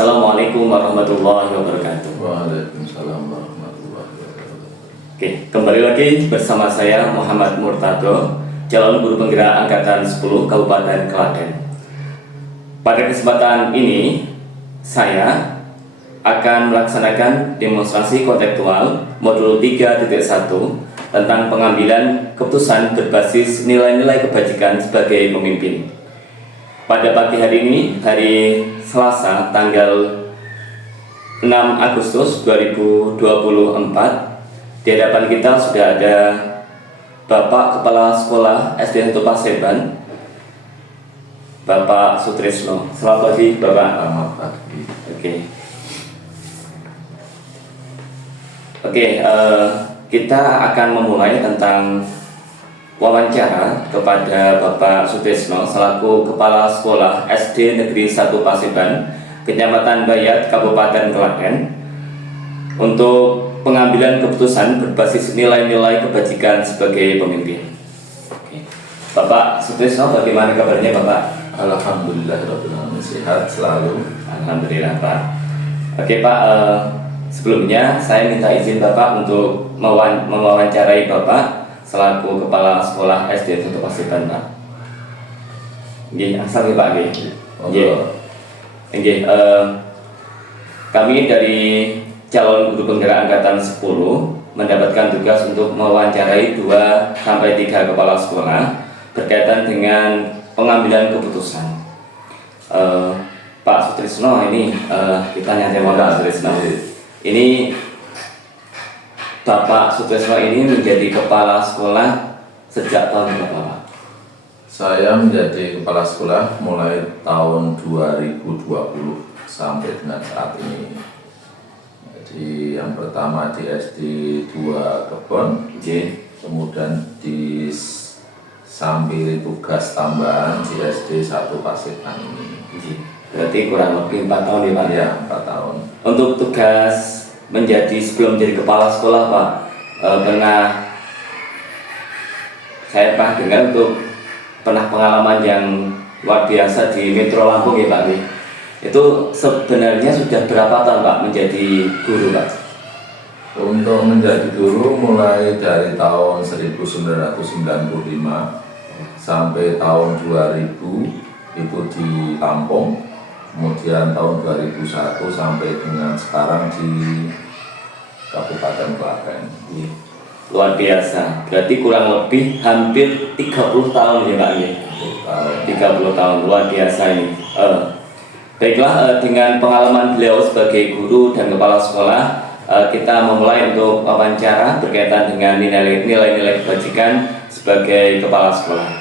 Assalamualaikum warahmatullahi wabarakatuh. Waalaikumsalam warahmatullahi wabarakatuh. Oke, kembali lagi bersama saya Muhammad Murtado, calon guru penggerak angkatan 10 Kabupaten Klaten. Pada kesempatan ini, saya akan melaksanakan demonstrasi kontekstual modul 3.1 tentang pengambilan keputusan berbasis nilai-nilai kebajikan sebagai pemimpin. Pada pagi hari ini, hari Selasa, tanggal 6 Agustus 2024, di hadapan kita sudah ada Bapak Kepala Sekolah SD 1 Paseban, Bapak Sutrisno. Selamat pagi, Bapak. Selamat pagi. Oke, kita akan memulai tentang wawancara kepada Bapak Sutrisno selaku Kepala Sekolah SD Negeri 1 Paseban, Kecamatan Bayat, Kabupaten Klaten, untuk pengambilan keputusan berbasis nilai-nilai kebajikan sebagai pemimpin. Oke. Bapak Sutrisno, bagaimana kabarnya Bapak? Alhamdulillahirrahmanirrahim, sehat selalu. Alhamdulillah Pak. Oke Pak, sebelumnya saya minta izin Bapak untuk mewawancarai Bapak selaku Kepala Sekolah SD 1 Paseban Pak. Nggih, asal Pak nggih. Nggih. Kami dari calon guru penggerak angkatan 10 mendapatkan tugas untuk mewawancarai 2-3 kepala sekolah berkaitan dengan pengambilan keputusan. Pak Sutrisno, ini kita nyata Pak Sutrisno. Ini Bapak Sutrisno ini menjadi kepala sekolah sejak tahun berapa Pak? Saya menjadi kepala sekolah mulai tahun 2020 sampai dengan saat ini. Jadi yang pertama di SD 2 Kebon, kemudian sambil tugas tambahan di SD 1 Paseban ini. Berarti kurang lebih 4 tahun ya Pak? Ya, 4 tahun. Untuk tugas sebelum menjadi kepala sekolah Pak, pernah dengar untuk pengalaman yang luar biasa di Metro Lampung ya Pak. Itu sebenarnya sudah berapa tahun Pak menjadi guru Pak? Untuk menjadi guru mulai dari tahun 1995 sampai tahun 2000 itu di Lampung, kemudian tahun 2001 sampai dengan sekarang di Kabupaten Klaten. Luar biasa, berarti kurang lebih hampir 30 tahun ya Pak ya? 30 tahun, luar biasa ini. Baiklah, dengan pengalaman beliau sebagai guru dan kepala sekolah, kita memulai untuk wawancara berkaitan dengan nilai-nilai kebajikan sebagai kepala sekolah.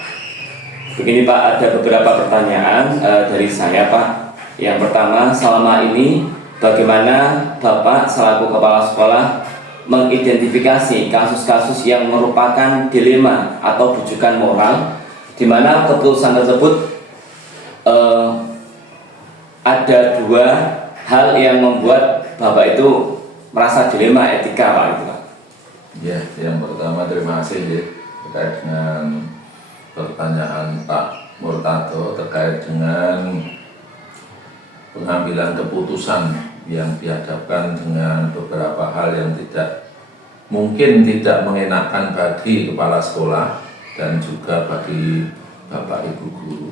Begini Pak, ada beberapa pertanyaan dari saya Pak. Yang pertama, selama ini bagaimana Bapak selaku kepala sekolah mengidentifikasi kasus-kasus yang merupakan dilema atau rujukan moral, di mana keputusan tersebut ada 2 hal yang membuat Bapak itu merasa dilema etika Pak itu Pak. Ya, yang pertama terima kasih ya, terkait dengan pertanyaan Pak Murtado terkait dengan pengambilan keputusan yang dihadapkan dengan beberapa hal yang mungkin tidak mengenakan bagi kepala sekolah dan juga bagi Bapak Ibu guru.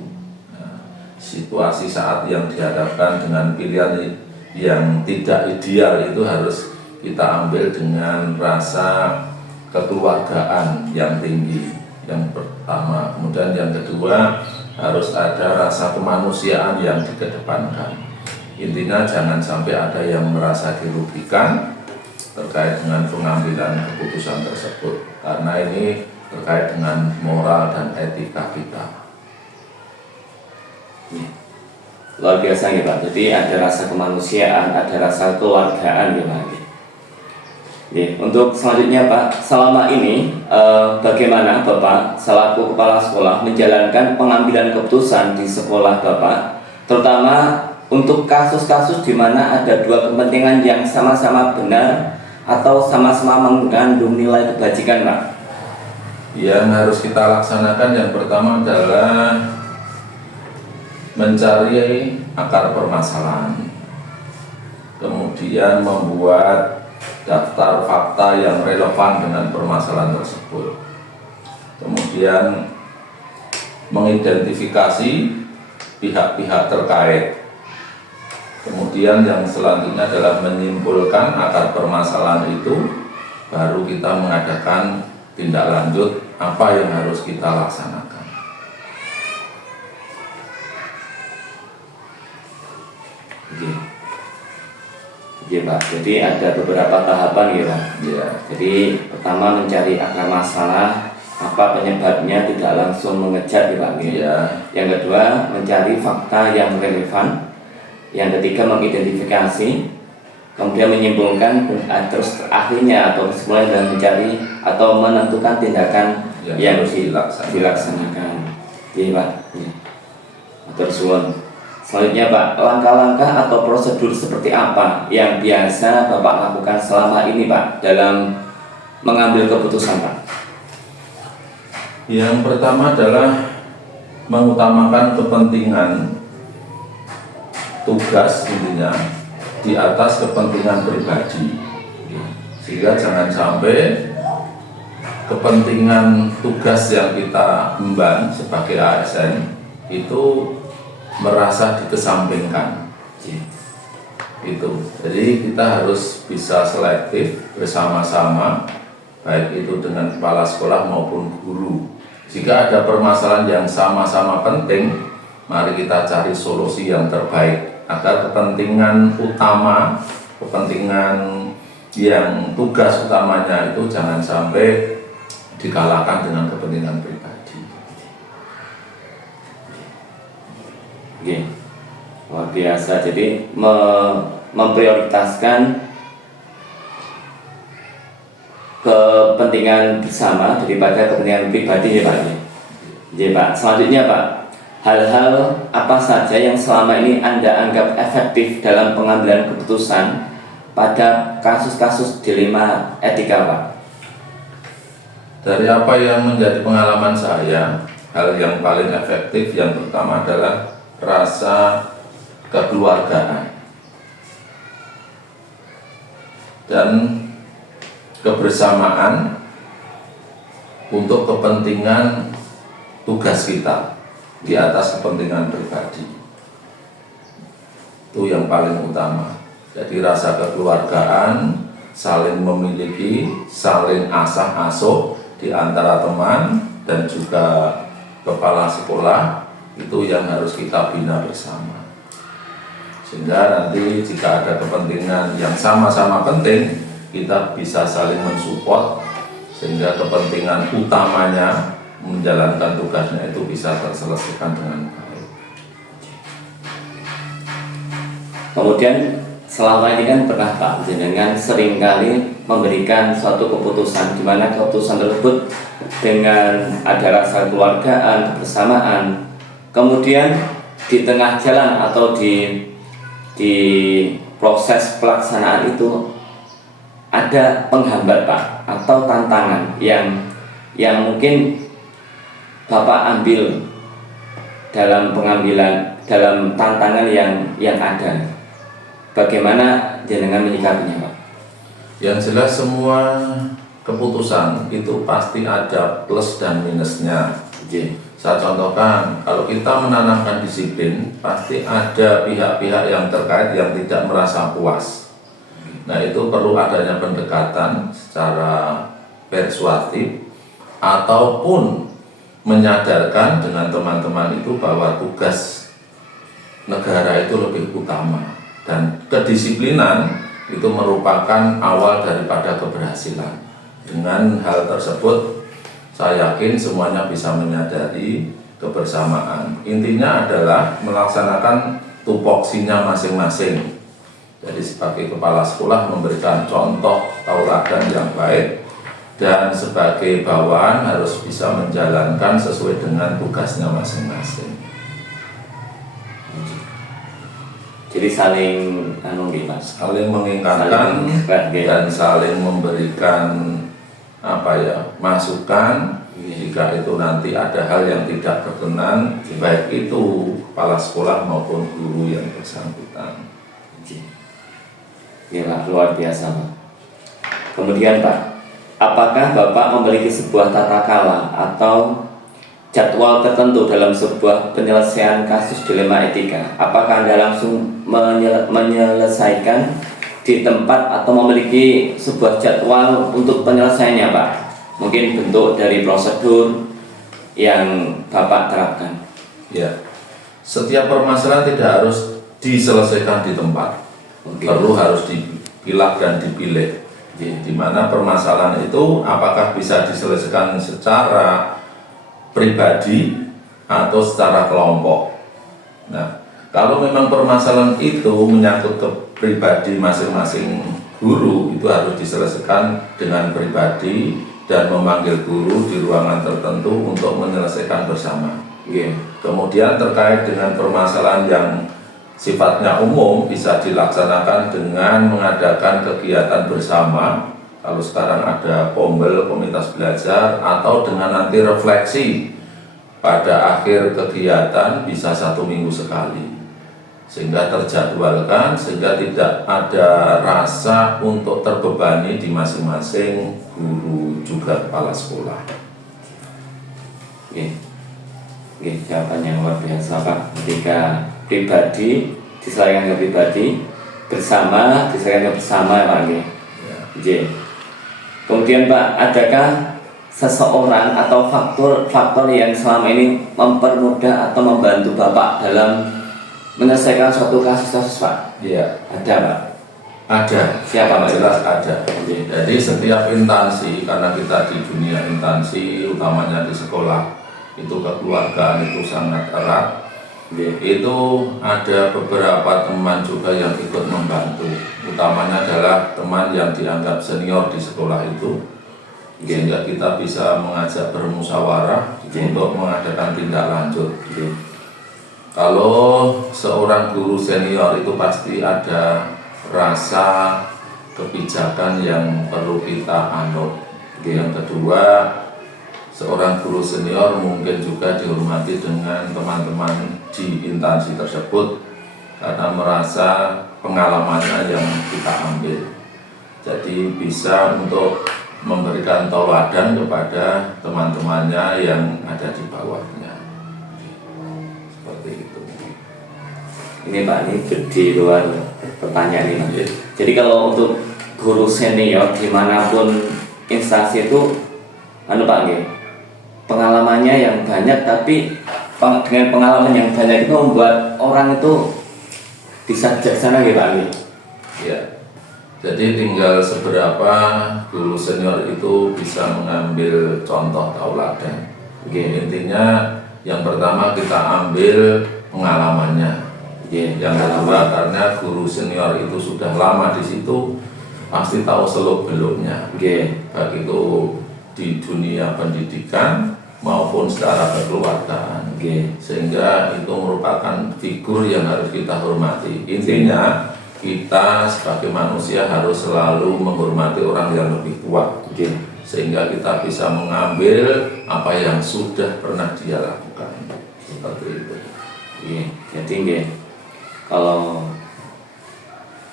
Nah, situasi saat yang dihadapkan dengan pilihan yang tidak ideal itu harus kita ambil dengan rasa kekeluargaan yang tinggi, yang pertama. Kemudian yang kedua, harus ada rasa kemanusiaan yang dikedepankan. Intinya jangan sampai ada yang merasa dirugikan terkait dengan pengambilan keputusan tersebut, karena ini terkait dengan moral dan etika kita. Luar biasa ya Pak, jadi ada rasa kemanusiaan, ada rasa keluargaan ya Pak. Untuk selanjutnya Pak, selama ini bagaimana Bapak selaku kepala sekolah menjalankan pengambilan keputusan di sekolah Bapak, terutama untuk kasus-kasus di mana ada 2 kepentingan yang sama-sama benar atau sama-sama mengandung nilai kebajikan Pak? Yang harus kita laksanakan yang pertama adalah mencari akar permasalahan. kemudian membuat daftar fakta yang relevan dengan permasalahan tersebut, kemudian mengidentifikasi pihak-pihak terkait, kemudian yang selanjutnya adalah menyimpulkan akar permasalahan itu, baru kita mengadakan tindak lanjut apa yang harus kita laksanakan. Iya Pak, jadi ada beberapa tahapan ya Pak. Ya. Jadi pertama mencari akar masalah, apa penyebabnya, tidak langsung mengejar ya Pak. Ya. Yang kedua mencari fakta yang relevan. Yang ketiga mengidentifikasi, kemudian menyimpulkan, terus akhirnya atau kesimpulannya adalah mencari atau menentukan tindakan yang harus dilaksanakan. Iya Pak. Ya. Terus selanjutnya Pak, langkah-langkah atau prosedur seperti apa yang biasa Bapak lakukan selama ini Pak dalam mengambil keputusan Pak? Yang pertama adalah mengutamakan kepentingan tugas intinya di atas kepentingan pribadi, sehingga jangan sampai kepentingan tugas yang kita emban sebagai ASN itu merasa dikesampingkan. Itu. Jadi kita harus bisa selektif bersama-sama, baik itu dengan kepala sekolah maupun guru. Jika ada permasalahan yang sama-sama penting, mari kita cari solusi yang terbaik agar kepentingan utama, kepentingan yang tugas utamanya itu jangan sampai dikalahkan dengan kepentingan pribadi. Oke, luar biasa. Jadi memprioritaskan kepentingan bersama daripada kepentingan pribadi ya Pak. Ya Pak. Selanjutnya Pak, hal-hal apa saja yang selama ini Anda anggap efektif dalam pengambilan keputusan pada kasus-kasus dilema etika Pak? Dari apa yang menjadi pengalaman saya, hal yang paling efektif yang pertama adalah rasa kekeluargaan dan kebersamaan untuk kepentingan tugas kita di atas kepentingan pribadi. Itu yang paling utama. Jadi rasa kekeluargaan, saling memiliki, saling asah-asuh di antara teman dan juga kepala sekolah, itu yang harus kita bina bersama, sehingga nanti jika ada kepentingan yang sama-sama penting, kita bisa saling mensupport sehingga kepentingan utamanya menjalankan tugasnya itu bisa terselesaikan dengan baik. Kemudian selama ini kan pernah Pak jenengan seringkali memberikan suatu keputusan di mana keputusan tersebut dengan ada rasa kekeluargaan, kebersamaan. Kemudian di tengah jalan atau di proses pelaksanaan itu ada penghambat Pak atau tantangan yang mungkin Bapak ambil dalam pengambilan, dalam tantangan yang ada. Bagaimana jenengan menyikapinya Pak? Yang jelas semua keputusan itu pasti ada plus dan minusnya. Saya contohkan, kalau kita menanamkan disiplin, pasti ada pihak-pihak yang terkait yang tidak merasa puas. Nah, itu perlu adanya pendekatan secara persuasif ataupun menyadarkan dengan teman-teman itu bahwa tugas negara itu lebih utama dan kedisiplinan itu merupakan awal daripada keberhasilan. Dengan hal tersebut, saya yakin semuanya bisa menyadari kebersamaan. Intinya adalah melaksanakan tupoksinya masing-masing. Jadi sebagai kepala sekolah memberikan contoh tauladan yang baik, dan sebagai bawahan harus bisa menjalankan sesuai dengan tugasnya masing-masing. Jadi saling saling mengingatkan dan saling memberikan masukan jika itu nanti ada hal yang tidak berkenan, baik itu kepala sekolah maupun guru yang bersangkutan. Ya Pak, luar biasa Pak. Kemudian Pak, apakah Bapak memiliki sebuah tata krama atau jadwal tertentu dalam sebuah penyelesaian kasus dilema etika? Apakah Anda langsung menyelesaikan di tempat atau memiliki sebuah jadwal untuk penyelesaiannya Pak? Mungkin bentuk dari prosedur yang Bapak terapkan. Ya, setiap permasalahan tidak harus diselesaikan di tempat, perlu harus dipilah dan dipilih. Di mana permasalahan itu apakah bisa diselesaikan secara pribadi atau secara kelompok. Nah, kalau memang permasalahan itu menyangkut ke pribadi masing-masing guru, itu harus diselesaikan dengan pribadi dan memanggil guru di ruangan tertentu untuk menyelesaikan bersama. Kemudian terkait dengan permasalahan yang sifatnya umum bisa dilaksanakan dengan mengadakan kegiatan bersama. Kalau sekarang ada POMBEL, komunitas belajar, atau dengan nanti refleksi pada akhir kegiatan bisa 1 minggu sekali, sehingga terjadwalkan, sehingga tidak ada rasa untuk terbebani di masing-masing guru juga kepala sekolah. Jawaban yang luar biasa Pak. Ketika pribadi diselesaikan ke pribadi, bersama diselesaikan ke bersama Pak. Kemudian Pak, adakah seseorang atau faktor yang selama ini mempermudah atau membantu Bapak dalam menyelesaikan suatu kasus Pak? Iya. Ada Pak? Ada. Siapa Pak? Jelas ada. Jadi setiap instansi, karena kita di dunia instansi, utamanya di sekolah, itu kekeluargaan itu sangat erat. Itu ada beberapa teman juga yang ikut membantu. Utamanya adalah teman yang dianggap senior di sekolah itu, sehingga kita bisa mengajak bermusyawarah untuk mengadakan tindak lanjut. Kalau seorang guru senior itu pasti ada rasa kebijakan yang perlu kita anut. Yang kedua, seorang guru senior mungkin juga dihormati dengan teman-teman di instansi tersebut karena merasa pengalamannya yang kita ambil. Jadi bisa untuk memberikan tauladan kepada teman-temannya yang ada di bawahnya. Seperti itu. Ini Pak, ini di luar pertanyaan ini. Jadi kalau untuk guru senior dimanapun instansi itu, Pak, pengalamannya yang banyak, tapi dengan pengalaman yang banyak itu membuat orang itu bisa bijaksana Pak. Ya. Jadi tinggal seberapa guru senior itu bisa mengambil contoh tauladan. Intinya yang pertama kita ambil pengalamannya. Yang kedua, karena guru senior itu sudah lama di situ, pasti tahu seluk-beluknya. Baik itu di dunia pendidikan maupun secara kekeluargaan. Sehingga itu merupakan figur yang harus kita hormati. Intinya kita sebagai manusia harus selalu menghormati orang yang lebih tua, sehingga kita bisa mengambil apa yang sudah pernah dia lakukan. Seperti itu. Jadi kalau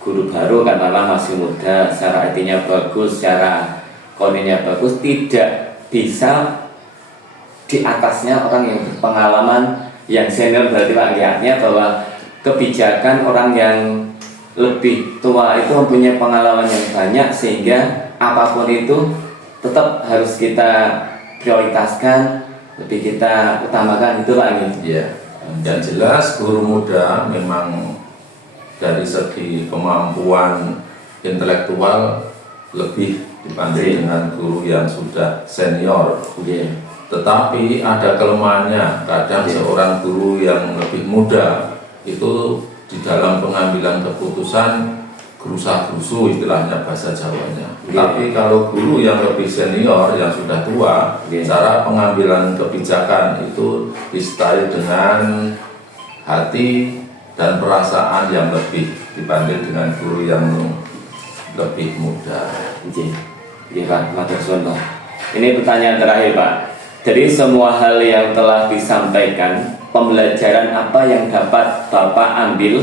guru baru kan memang masih muda, secara etinya bagus, secara kondisinya bagus, tidak bisa di atasnya orang yang berpengalaman, yang senior. Berarti Pak, artinya bahwa kebijakan orang yang lebih tua itu mempunyai pengalaman yang banyak, sehingga apapun itu tetap harus kita prioritaskan, lebih kita utamakan, itu Pak. Iya. Dan jelas guru muda memang dari segi kemampuan intelektual lebih dibanding dengan guru yang sudah senior. Tetapi ada kelemahannya. Kadang seorang guru yang lebih muda itu di dalam pengambilan keputusan gerusa-gerusu, istilahnya bahasa Jawanya. Tapi kalau guru yang lebih senior, yang sudah tua, cara pengambilan kebijakan itu disertai dengan hati dan perasaan yang lebih dibanding dengan guru yang lebih muda. Pak, Pak. Ini pertanyaan terakhir Pak. Dari semua hal yang telah disampaikan, pembelajaran apa yang dapat Bapak ambil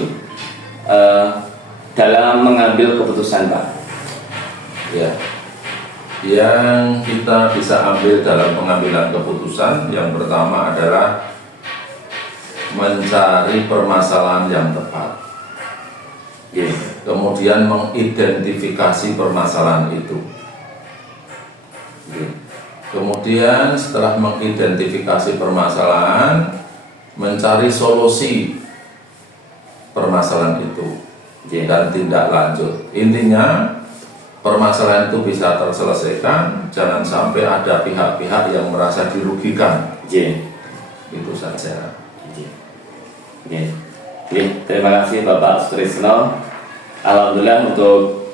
dalam mengambil keputusan, Pak? Ya, yang kita bisa ambil dalam pengambilan keputusan yang pertama adalah mencari permasalahan yang tepat. Kemudian mengidentifikasi permasalahan itu. Kemudian setelah mengidentifikasi permasalahan, mencari solusi permasalahan itu dan tindak lanjut. Intinya permasalahan itu bisa terselesaikan, jangan sampai ada pihak-pihak yang merasa dirugikan. Itu saja. Terima kasih Bapak Sutrisno. Alhamdulillah untuk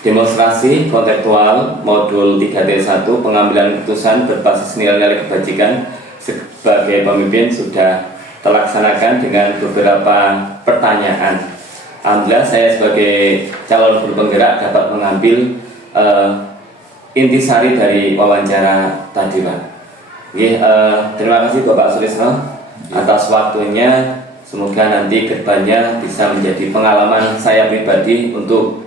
demonstrasi kontekstual modul 3T1 pengambilan keputusan berbasis nilai-nilai kebajikan sebagai pemimpin sudah terlaksanakan dengan beberapa pertanyaan. Alhamdulillah saya sebagai calon guru penggerak dapat mengambil intisari dari wawancara tadi, Pak. Terima kasih Bapak Sutrisno atas waktunya. Semoga nanti kedepannya bisa menjadi pengalaman saya pribadi untuk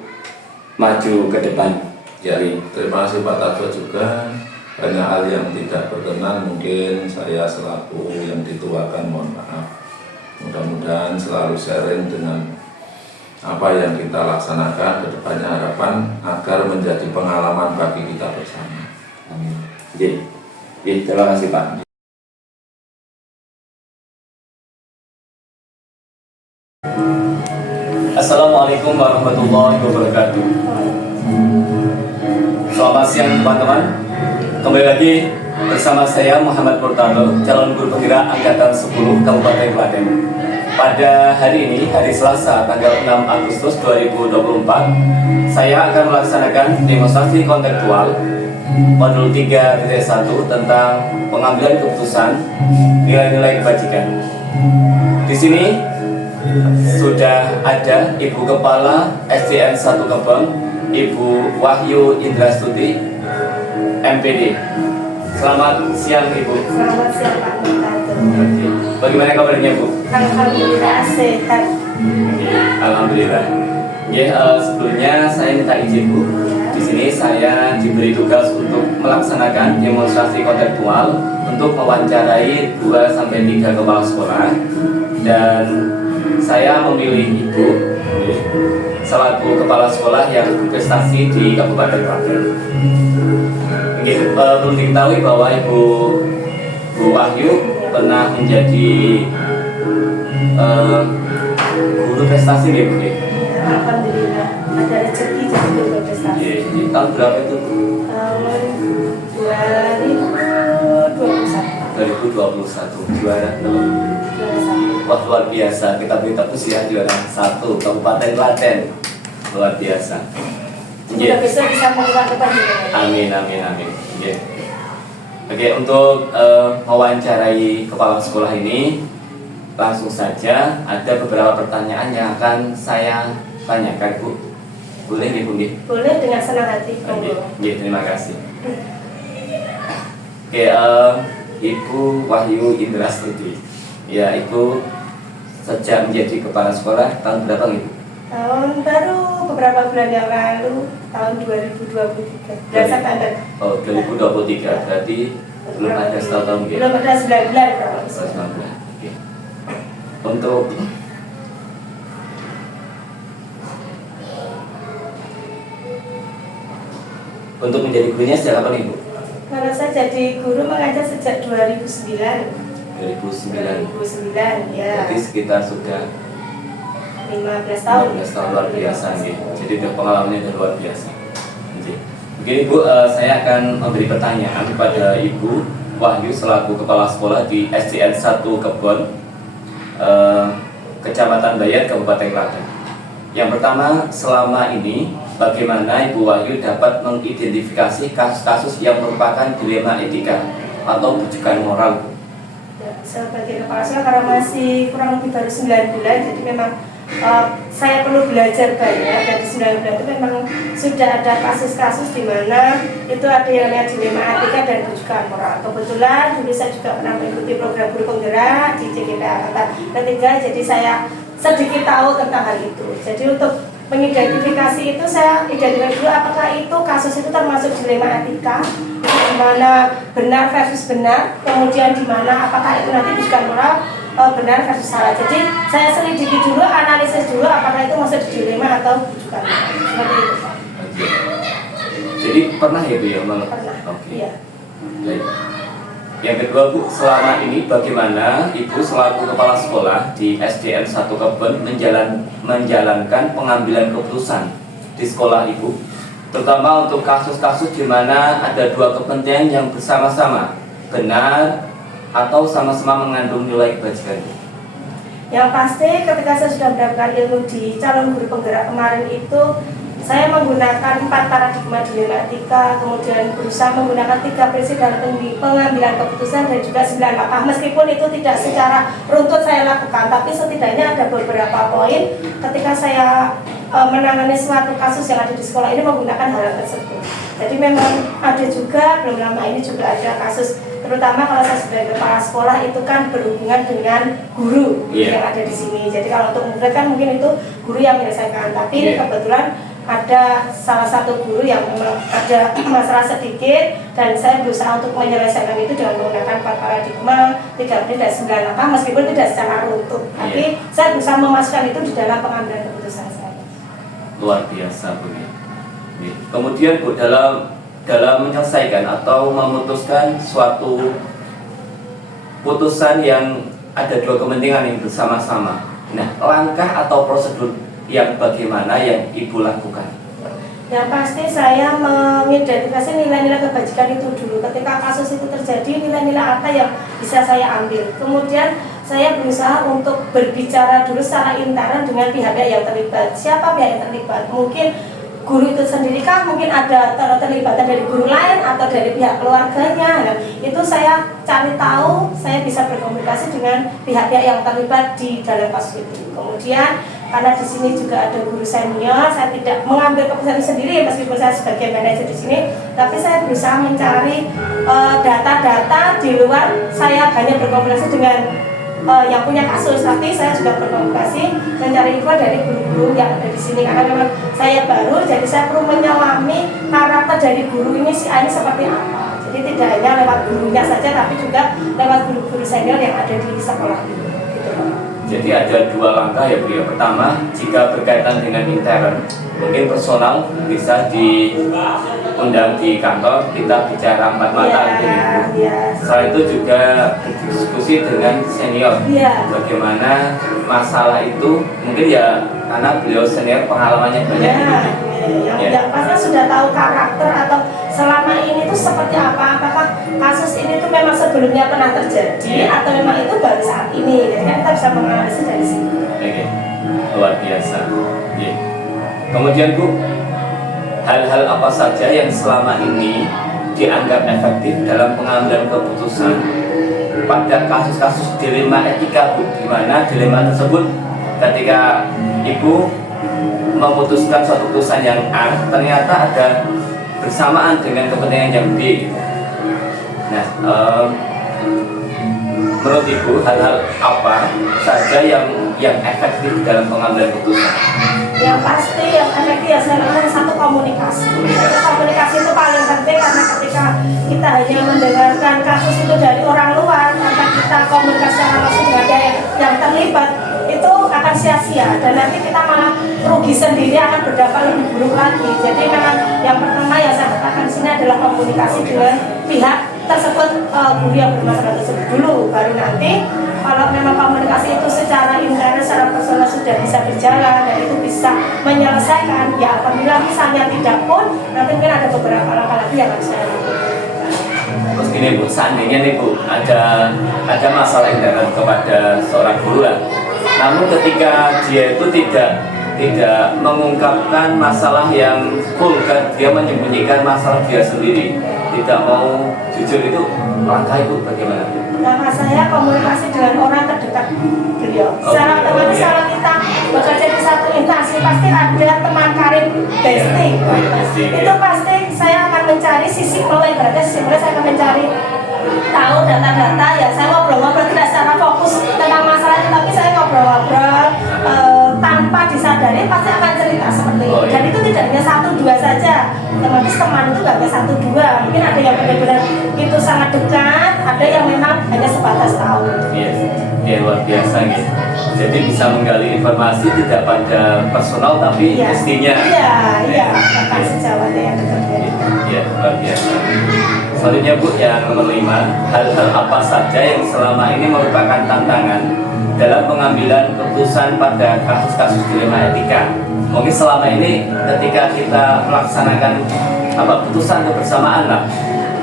maju ke depan. Ya, terima kasih Pak Tadwa juga. Banyak hal yang tidak berkenan, mungkin saya selaku yang dituakan mohon maaf. Mudah-mudahan selalu sharing dengan apa yang kita laksanakan ke depannya, harapan agar menjadi pengalaman bagi kita bersama. Amin. Terima kasih Pak. Assalamualaikum warahmatullahi wabarakatuh. Selamat siang teman-teman. Kembali lagi bersama saya Muhammad Purtado, calon guru penggerak angkatan 10 Kabupaten Klaten. Pada hari ini, hari Selasa, tanggal 6 Agustus 2024, saya akan melaksanakan demonstrasi kontekstual modul 3.1 tentang pengambilan keputusan nilai-nilai kebajikan. Di sini sudah ada Ibu Kepala SDN 1 Kebon, Ibu Wahyu Indrastuti, MPD. Selamat siang Ibu. Selamat siang Pak Purtado. Bagaimana kabarnya Bu? Alhamdulillah sehat. Alhamdulillah. Sebelumnya saya minta izin Bu. Di sini saya diberi tugas untuk melaksanakan demonstrasi kontekstual untuk mewawancarai 2-3 kepala sekolah, dan saya memilih Ibu selaku kepala sekolah yang berprestasi di Kabupaten Klaten. Perlu diketahui bahwa Bu Wahyu pernah menjadi guru prestasi nih Bu. Alhamdulillah ada rezeki jadi guru berprestasi. Tahun berapa itu Bu? Tahun 2021. Juara wah luar biasa, kita beri tepuk ya, juara 1 Kabupaten Klaten, luar biasa. Semoga besok bisa mengulang kembali. Amin. Oke, untuk mewawancarai kepala sekolah ini, langsung saja ada beberapa pertanyaan yang akan saya tanyakan Bu. Boleh nih Bu? Boleh, dengan senang hati. Terima kasih. Oke, Ibu Wahyu Indrastuti. Ya, Ibu sejak menjadi kepala sekolah tahun berapa Ibu? Tahun baru beberapa bulan yang lalu, tahun 2023. Berdasar tanggal. Oh, 2023. Berarti belum ada setahun gitu. Belum ada 9 bulan kalau. 19 bulan. Oke. Untuk menjadi gurunya sejak kapan Ibu? Kalau saya jadi guru mengajar sejak 2009. 2009 ya. Berarti sekitar sudah 15 tahun. 15 tahun, luar biasa nih. Jadi udah pengalamannya udah luar biasa. Oke Ibu, saya akan memberi pertanyaan kepada Ibu Wahyu selaku kepala sekolah di SDN 1 Kebon, Kecamatan Bayat, Kabupaten Klaten. Yang pertama, selama ini bagaimana Ibu Wahyu dapat mengidentifikasi kasus-kasus yang merupakan dilema etika atau bujukan moral? Sebagai kepala sekolah karena masih kurang lebih baru 9 bulan, jadi memang saya perlu belajar banyak. Dari 9 bulan itu memang sudah ada kasus-kasus di mana itu ada yang namanya dilema etika dan bujukan moral. Kebetulan dulu saya juga pernah mengikuti program guru penggerak di JKT Angkatan Ketiga, jadi saya sedikit tahu tentang hal itu. Jadi untuk mengidentifikasi itu saya identifikasi dulu apakah itu kasus itu termasuk dilema etika, di mana benar versus benar, kemudian di mana apakah itu nanti bukan moral benar versus salah. Jadi saya selidiki dulu, analisis dulu apakah itu masuk di dilema atau bukan. Seperti itu Pak. Jadi pernah ya Bu ya? Pernah. Oke. Iya. Baik. Yang kedua Bu, selama ini bagaimana Ibu selaku kepala sekolah di SDN 1 Keben menjalankan pengambilan keputusan di sekolah Ibu, terutama untuk kasus-kasus di mana ada dua kepentingan yang bersama-sama benar atau sama-sama mengandung nilai kebajikan? Yang pasti ketika saya sudah mendapatkan ilmu di calon guru penggerak kemarin itu, saya menggunakan 4 paradigma dilema etika, kemudian berusaha menggunakan 3 prinsip dalam pengambilan keputusan dan juga 9 langkah. Meskipun itu tidak secara runtut saya lakukan, tapi setidaknya ada beberapa poin ketika saya menangani suatu kasus yang ada di sekolah ini menggunakan hal tersebut. Jadi memang ada juga, belum lama ini juga ada kasus, terutama kalau saya sebagai kepala sekolah itu kan berhubungan dengan guru yang ada di sini. Jadi kalau untuk murid kan mungkin itu guru yang menyelesaikan, tapi ini kebetulan ada salah satu guru yang memang ada masalah sedikit dan saya berusaha untuk menyelesaikan itu dengan menggunakan 4 paradigma, 3 prinsip dan 9 langkah meskipun tidak secara runtut, tapi saya berusaha memasukkan itu di dalam pengambilan keputusan saya. Luar biasa Bu. Kemudian Bu, dalam menyelesaikan atau memutuskan suatu putusan yang ada dua kepentingan yang bersama-sama, nah langkah atau prosedur yang bagaimana yang Ibu lakukan? Yang pasti saya mengidentifikasi nilai-nilai kebajikan itu dulu. Ketika kasus itu terjadi, nilai-nilai apa yang bisa saya ambil. Kemudian saya berusaha untuk berbicara dulu secara intern dengan pihak-pihak yang terlibat. Siapa pihak yang terlibat? Mungkin guru itu sendiri kah? Mungkin ada terlibatan dari guru lain atau dari pihak keluarganya. Nah, itu saya cari tahu, saya bisa berkomunikasi dengan pihak-pihak yang terlibat di dalam kasus itu. Kemudian karena di sini juga ada guru senior, saya tidak mengambil keputusan sendiri meskipun saya sebagai manajer di sini, tapi saya berusaha mencari data-data di luar. Saya hanya berkomunikasi dengan yang punya kasus, tapi saya juga berkomunikasi mencari info dari guru-guru yang ada di sini karena memang saya baru, jadi saya perlu menyelami karakter dari guru ini si A ini seperti apa. Jadi tidak hanya lewat gurunya saja, tapi juga lewat guru-guru senior yang ada di sekolah ini. Jadi ada dua langkah ya Bu ya. Pertama, jika berkaitan dengan intern, mungkin personal bisa diundang di kantor, kita bicara 4 mata gitu Bu. Setelah itu juga diskusi dengan senior, bagaimana masalah itu, mungkin ya karena beliau senior pengalamannya banyak yang pasti sudah tahu karakter atau selama ini tuh seperti apa, apakah kasus ini tuh memang sebelumnya pernah terjadi atau memang itu baru saat ini. Jadi kita bisa menganalisis dari sini. Oke, luar biasa. Kemudian Bu, hal-hal apa saja yang selama ini dianggap efektif dalam pengambilan keputusan pada kasus-kasus dilema etika Bu, di mana dilema tersebut ketika Ibu memutuskan suatu keputusan yang A ternyata ada bersamaan dengan kepentingan yang B. Nah, menurut Ibu hal-hal apa saja yang efektif dalam pengambilan keputusan? Yang pasti yang efektif ya saya lakukan satu komunikasi. Komunikasi itu paling penting karena ketika kita hanya mendengarkan kasus itu dari orang luar tanpa kita komunikasi secara langsung dengan yang terlibat, itu akan sia-sia dan nanti kita malah rugi sendiri, akan berdampak lebih buruk lagi. Jadi memang yang pertama yang saya katakan di sini adalah komunikasi dengan pihak tersebut, guru yang bermasalah tersebut dulu, baru nanti kalau memang komunikasi itu secara intern, secara personal sudah bisa berjalan dan itu bisa menyelesaikan, ya apabila misalnya tidak pun nanti mungkin ada beberapa langkah lagi yang harus saya lakukan. Terus gini Bu, seandainya nih Bu ada masalah intern kepada seorang guru lah, namun ketika dia itu tidak mengungkapkan masalah yang full, kan dia menyembunyikan masalah dia sendiri, tidak mau jujur, itu langkah itu bagaimana? Nah, saya komunikasi dengan orang terdekat beliau. Secara otomatis kalau kita bekerja di satu instansi pasti ada teman karib bestie. Itu pasti saya akan mencari sisi mulai, berarti sisi mulai saya akan mencari tahu data-data ya. Saya ngobrol-ngobrol tidak secara fokus tentang masalah itu, tapi saya ngobrol-ngobrol otomatis teman itu nggak bisa 1-2, mungkin ada yang benar-benar itu sangat dekat, ada yang memang hanya sebatas tahu. Iya, luar biasa gitu. Jadi bisa menggali informasi tidak pada personal tapi mestinya. Iya, bahkan sejawatnya yang dekat dari kita. Iya, luar biasa. Selanjutnya Bu, yang nomor 5, hal-hal apa saja yang selama ini merupakan tantangan dalam pengambilan keputusan pada kasus-kasus dilema etika? Mungkin selama ini ketika kita melaksanakan putusan kebersamaan lah,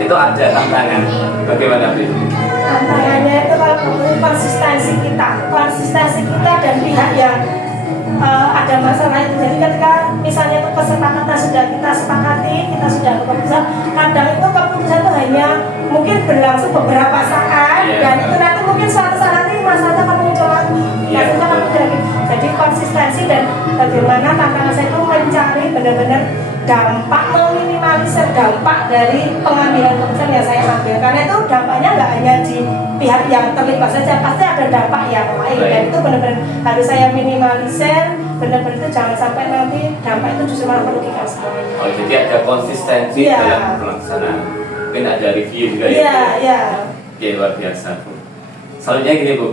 itu ada tantangan. Bagaimana Bu? Tantangannya itu kalau konsistensi kita dan pihak yang ada masalah itu. Jadi ketika misalnya itu kesepakatan sudah kita sepakati, kita sudah keputusan, kadang itu keputusan itu hanya mungkin berlangsung beberapa saat, dan itu nanti mungkin suatu saat nanti masalahnya akan muncul lagi. Jadi konsistensi dan bagaimana tantangan saya itu mencari benar-benar dampak, meminimalisir dampak dari pengambilan keputusan yang saya ambil, karena itu dampaknya nggak hanya di pihak yang terlibat saja, pasti ada dampak yang lain, dan itu benar-benar harus saya minimalisir, benar-benar itu jangan sampai nanti dampak itu justru malah merugikan semuanya. Oh, jadi ada konsistensi dalam pelaksanaan, mungkin ada review juga Iya. Ya, luar biasa Bu. Selanjutnya gini Bu,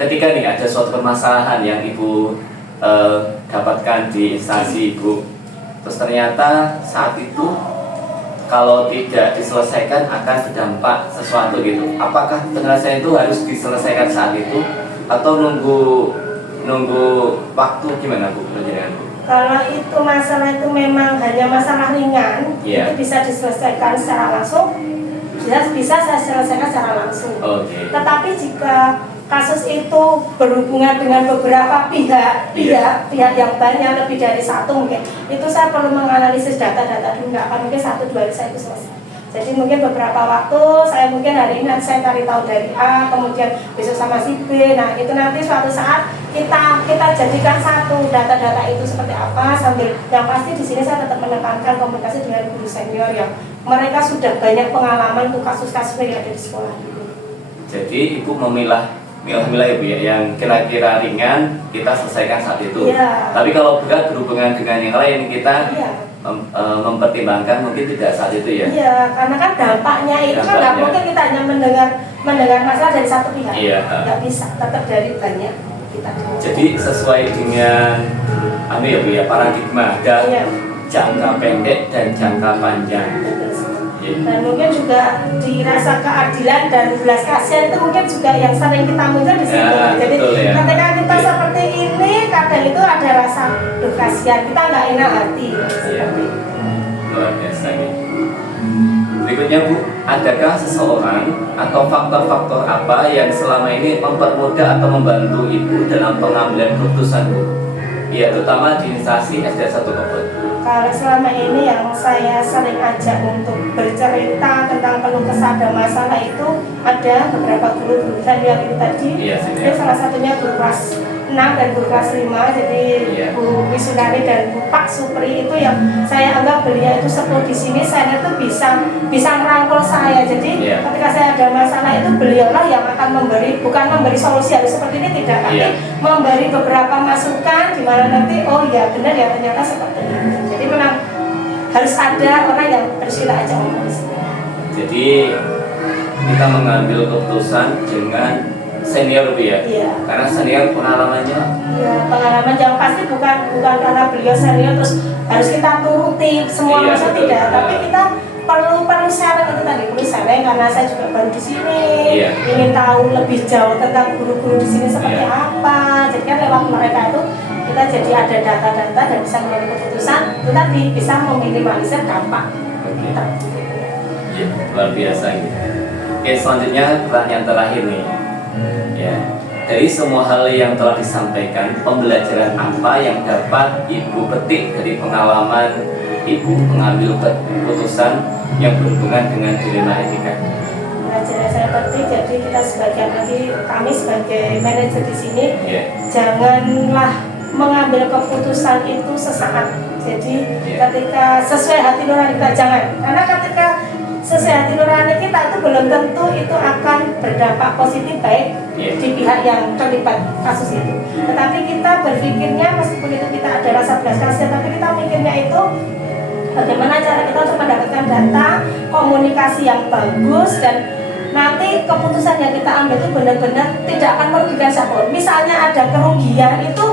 ketika nih ada suatu permasalahan yang Ibu dapatkan di instansi Ibu, terus ternyata saat itu kalau tidak diselesaikan akan berdampak sesuatu gitu. Apakah penyelesaian itu harus diselesaikan saat itu atau nunggu waktu, gimana Bu penjelasan Bu? Kalau itu masalah itu memang hanya masalah ringan, itu bisa diselesaikan secara langsung, bisa saya selesaikan secara langsung. Tetapi jika kasus itu berhubungan dengan beberapa pihak yang banyak, lebih dari satu mungkin, itu saya perlu menganalisis data-data dulu, nggak akan mungkin 1-2 hari saya itu selesai. Jadi mungkin beberapa waktu, saya mungkin hari ini saya cari tahu dari A, kemudian besok sama si B. Nah itu nanti suatu saat kita jadikan satu data-data itu seperti apa, sambil yang pasti di sini saya tetap menekankan komunikasi dengan guru senior yang mereka sudah banyak pengalaman untuk kasus-kasus yang ada di sekolah. Jadi Ibu memilah ya Bu ya, yang kira-kira ringan kita selesaikan saat itu. Tapi kalau berat berhubungan dengan yang lain kita mempertimbangkan mungkin tidak saat itu ya. Iya, karena kan dampaknya itu kan nggak mungkin kita hanya mendengar masalah dari satu pihak. Nggak bisa, tetap dari banyak kita. Jadi sesuai dengan ya Bu ya, paradigma ada jangka pendek dan jangka panjang. Dan mungkin juga dirasa keadilan dan belas kasihan itu mungkin juga yang sering kita muncul di situ. Jadi ketika kita seperti ini, kadang itu ada rasa duh kasihan, kita nggak enak hati. Luar biasa nih. Berikutnya Bu, adakah seseorang atau faktor-faktor apa yang selama ini mempermudah atau membantu Ibu dalam pengambilan keputusan Bu? Ya, terutama di instansi SD 1 Kebon. Kalau selama ini yang saya sering ajak untuk bercerita tentang keluh kesah dan masalah itu ada beberapa guru saya yang itu tadi. Jadi salah satunya guru kelas 6 dan guru kelas 5. Jadi Bu Wisudari dan Bu Pak Supri itu yang saya anggap beliau itu sepuh di sini. Saya itu bisa merangkul saya. Jadi ketika saya ada masalah itu beliaulah yang akan bukan memberi solusi harus seperti ini, tidak, tapi memberi beberapa masukan di mana nanti oh ya benar ya ternyata seperti ini. Jadi memang harus ada orang yang bersila aja ngomong di sini. Jadi kita mengambil keputusan dengan senior Bu ya. Karena senior pengalamannya. Pengalaman yang pasti bukan karena beliau senior terus harus kita turuti semua masa tidak, tapi kita perlu sharing itu tadi, perlu sharing karena saya juga baru di sini, ingin tahu lebih jauh tentang guru-guru di sini seperti apa. Jadi kan lewat mereka itu kita jadi ada data-data dan bisa mengambil keputusan, itu tadi bisa meminimalisir dampak. Luar biasa gitu. Oke, selanjutnya pertanyaan terakhir nih. Dari semua hal yang telah disampaikan, pembelajaran apa yang dapat Ibu petik dari pengalaman Ibu mengambil keputusan yang berhubungan dengan dilema etika? Pelajaran saya petik, jadi kita kami sebagai manajer di sini, janganlah mengambil keputusan itu sesaat. Jadi ketika sesuai hati nurani kita jangan, karena ketika sesuai hati nurani kita itu belum tentu itu akan berdampak positif baik di pihak yang terlibat kasus itu. Tetapi kita berpikirnya meskipun itu kita ada rasa belas kasihan, tapi kita mikirnya itu bagaimana cara kita untuk mendapatkan data, komunikasi yang bagus, dan nanti keputusan yang kita ambil itu benar-benar tidak akan merugikan siapapun. Misalnya ada kerugian itu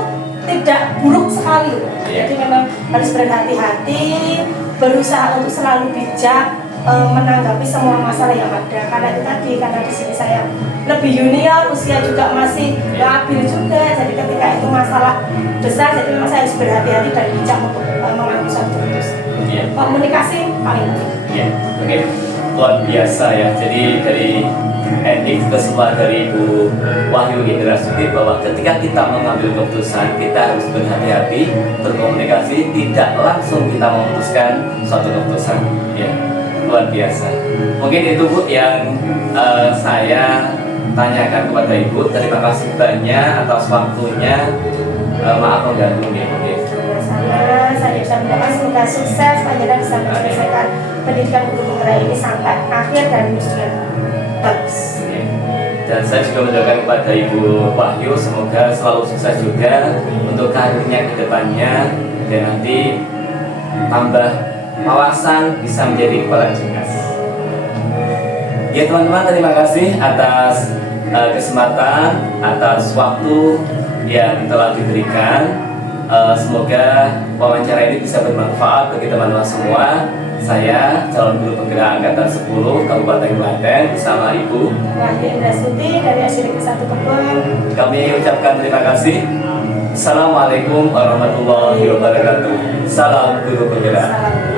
tidak buruk sekali, jadi memang harus berhati-hati, berusaha untuk selalu bijak menanggapi semua masalah yang ada. Karena itu tadi, karena di sini saya lebih junior, usia juga masih labil juga, jadi ketika itu masalah besar, jadi memang saya harus berhati-hati dan bijak untuk mengambil suatu keputusan. Komunikasi paling penting. Oke, luar biasa ya. Jadi dari etik kesimpulan dari Ibu Wahyu Indrasuti bahwa ketika kita mengambil keputusan, kita harus berhati-hati, berkomunikasi, tidak langsung kita memutuskan suatu keputusan. Ya, luar biasa. Mungkin itu Bu yang saya tanyakan kepada Ibu. Terima kasih banyak atas waktunya. Maaf mengganggu ya Bu. Sama-sama, saya bisa mendoakan semoga sukses panjenengan bisa menyelesaikan pendidikan guru penggerak ini sampai akhir dan lulus dengan bagus. Dan saya juga mendoakan kepada Ibu Wahyu semoga selalu sukses juga untuk karirnya ke depannya, dan nanti tambah wawasan bisa menjadi kepala dinas. Ya teman-teman, terima kasih atas kesempatan, atas waktu yang telah diberikan. Semoga wawancara ini bisa bermanfaat bagi teman-teman semua. Saya calon guru penggerak angkatan 10 Kabupaten Klaten bersama Ibu Wahyu Indrasuti dari SDN 1 Kebon. Kami ucapkan terima kasih. Assalamualaikum warahmatullahi wabarakatuh. Salam guru penggerak. Salam.